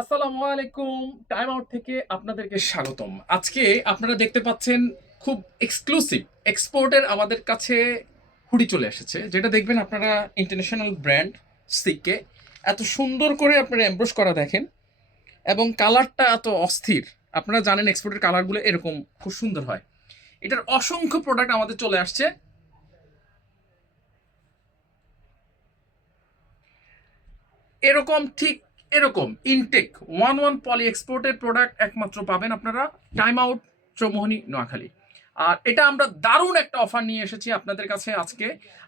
আসসালামু আলাইকুম। Time out থেকে আপনাদেরকে স্বাগতম। আজকে আপনারা দেখতে পাচ্ছেন খুব এক্সক্লুসিভ এক্সপোর্টের আমাদের কাছে হুডি চলে এসেছে, যেটা দেখবেন আপনারা ইন্টারন্যাশনাল ব্র্যান্ড সিককে এত সুন্দর করে আপনারা এমব্রোস করা দেখেন, এবং কালারটা এত অস্থির। আপনারা জানেন এক্সপোর্টের কালারগুলো এরকম খুব সুন্দর হয়। এটার অসংখ্য প্রোডাক্ট আমাদের চলে আসছে। এরকম ঠিক এরকম ইনটেক ওয়ান ওয়ান পলি এক্সপোর্টের প্রোডাক্ট একমাত্র পাবেন আপনারা টাইম আউট চৌমোহনী নোয়াখালী। আর এটা আমরা দারুণ একটা অফার নিয়ে এসেছি আপনাদের কাছে আজকে।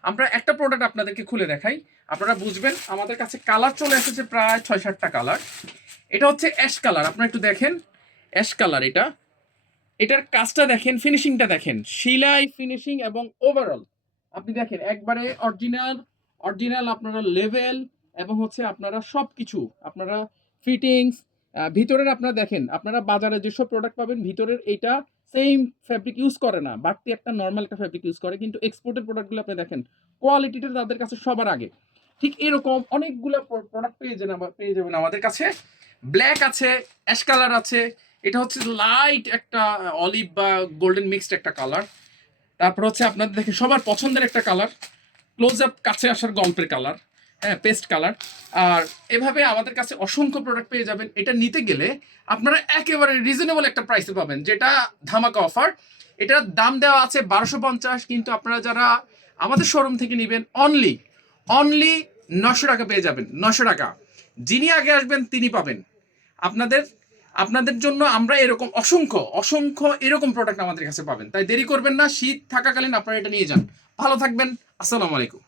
আমরা একটা প্রোডাক্ট আপনাদেরকে খুলে দেখাই, আপনারা বুঝবেন। আমাদের কাছে কালার চলে এসেছে প্রায় 6-7টা কালার। এটা হচ্ছে অ্যাশ কালার, আপনারা একটু দেখেন। অ্যাশ কালার এটা, এটার কাজটা দেখেন, ফিনিশিংটা দেখেন, সিলাই ফিনিশিং এবং ওভারঅল আপনি দেখেন একবারে অরিজিনাল অরিজিনাল আপনারা লেভেল, এবং হচ্ছে আপনারা সব কিছু আপনারা ফিটিংস ভিতরের আপনারা দেখেন। আপনারা বাজারে যেসব প্রোডাক্ট পাবেন ভিতরের এইটা সেম ফ্যাব্রিক ইউজ করে না, বাড়তি একটা নর্মাল একটা ফ্যাব্রিক ইউজ করে, কিন্তু এক্সপোর্টের প্রোডাক্টগুলো আপনি দেখেন কোয়ালিটিটা তাদের কাছে সবার আগে। ঠিক এরকম অনেকগুলো প্রোডাক্ট পেয়ে যাবেন আমাদের কাছে। ব্ল্যাক আছে, অ্যাশ কালার আছে, এটা হচ্ছে লাইট একটা অলিভ বা গোল্ডেন মিক্সড একটা কালার। তারপর হচ্ছে আপনাদের দেখে সবার পছন্দের একটা কালার, ক্লোজ আপ কাছে আসার গল্পের কালার, হ্যাঁ পেস্ট কালার। আর এভাবে আমাদের কাছে অসংখ্য প্রোডাক্ট পেয়ে যাবেন। এটা নিতে গেলে আপনারা একেবারে রিজনেবল একটা প্রাইসে পাবেন, যেটা ধামাকা অফার। এটার দাম দেওয়া আছে 1250, কিন্তু আপনারা যারা আমাদের শোরুম থেকে নেবেন অনলি অনলি 900 টাকা পেয়ে যাবেন। 900 টাকা, যিনি আগে আসবেন তিনি পাবেন। আপনাদের আপনাদের জন্য আমরা এরকম অসংখ্য অসংখ্য এরকম প্রোডাক্ট আমাদের কাছে পাবেন, তাই দেরি করবেন না। শীত থাকাকালীন আপনারা এটা নিয়ে যান। ভালো থাকবেন। আসসালামু আলাইকুম।